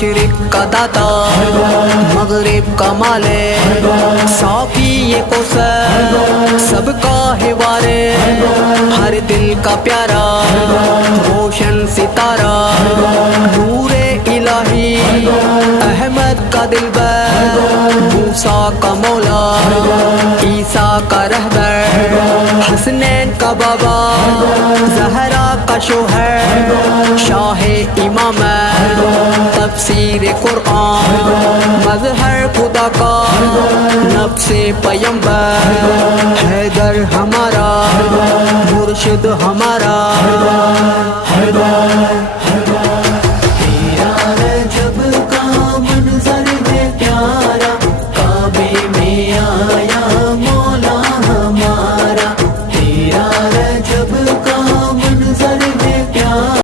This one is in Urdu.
مشرق کا داتا مغرب کا مالک ساقی یہ کوثر سب کا ہے وارث ہر دل کا پیارا روشن ستارہ نور الہی احمد کا دلبر موسیٰ کا مولا عیسیٰ کا رہبر حسنین کا بابا زہرا کا شوہر شاہ امامت تفسیر قرآن مظہر خدا کا نفس پیمبر حیدر ہمارا مرشد ہمارا